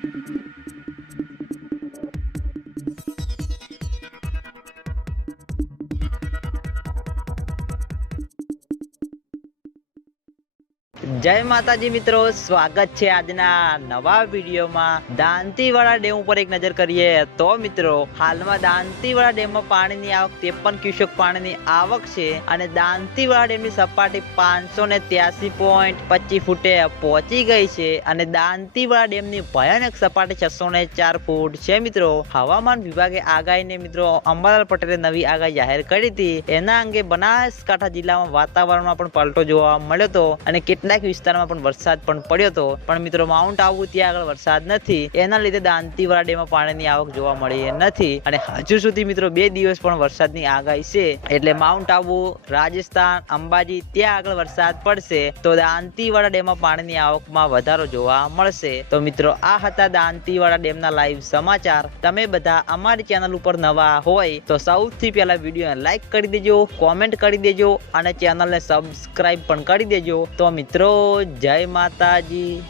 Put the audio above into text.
Thank you. જય માતાજી મિત્રો, સ્વાગત છે આજના નવા વિડીયોમાં. દાંતીવાડા ડેમ ઉપર એક નજર કરીએ તો મિત્રો, હાલમાં દાંતીવાડા ડેમમાં પાણીની આવક ત્રેપન ક્યુસેક પાણીની આવક છે અને દાંતીવાડા ડેમની સપાટી પાંચસો ને ત્યાસી પોઈન્ટ પચીસ ફૂટે પહોંચી ગઈ છે અને દાંતીવાડા ડેમની ભયાનક સપાટી છસો ને ચાર ફૂટ છે મિત્રો. હવામાન વિભાગે આગાહીને મિત્રો અંબાલાલ પટેલે નવી આગાહી જાહેર કરી હતી. એના અંગે બનાસકાંઠા જિલ્લામાં વાતાવરણમાં પણ પલટો જોવા મળ્યો હતો અને કેટલાક વિસ્તારમાં પણ વરસાદ પણ પડ્યો હતો. પણ મિત્રો માઉન્ટ આબુ ત્યાં આગળ વરસાદ નથી. એના લીધે દાંતીવાડા ડેમાં પાણીની આવક જોવા મળી નથી. અને હજુ સુધી મિત્રો, બે દિવસ પણ વરસાદની આગાહી છે. એટલે માઉન્ટ આબુ રાજસ્થાન, અંબાજી, ત્યાં આગળ વરસાદ પડશે તો દાંતીવાડા ડેમાં પાણીની આવકમાં વધારો જોવા મળશે. તો મિત્રો, આ હતા દાંતીવાડા ડેમના લાઈવ સમાચાર. તમે બધા અમારી ચેનલ ઉપર નવા હોય તો સૌથી પહેલા વિડીયોને લાઈક કરી દેજો કોમેન્ટ કરી દેજો અને ચેનલને સબસ્ક્રાઈબ પણ કરી દેજો. તો મિત્રો જય માતાજી.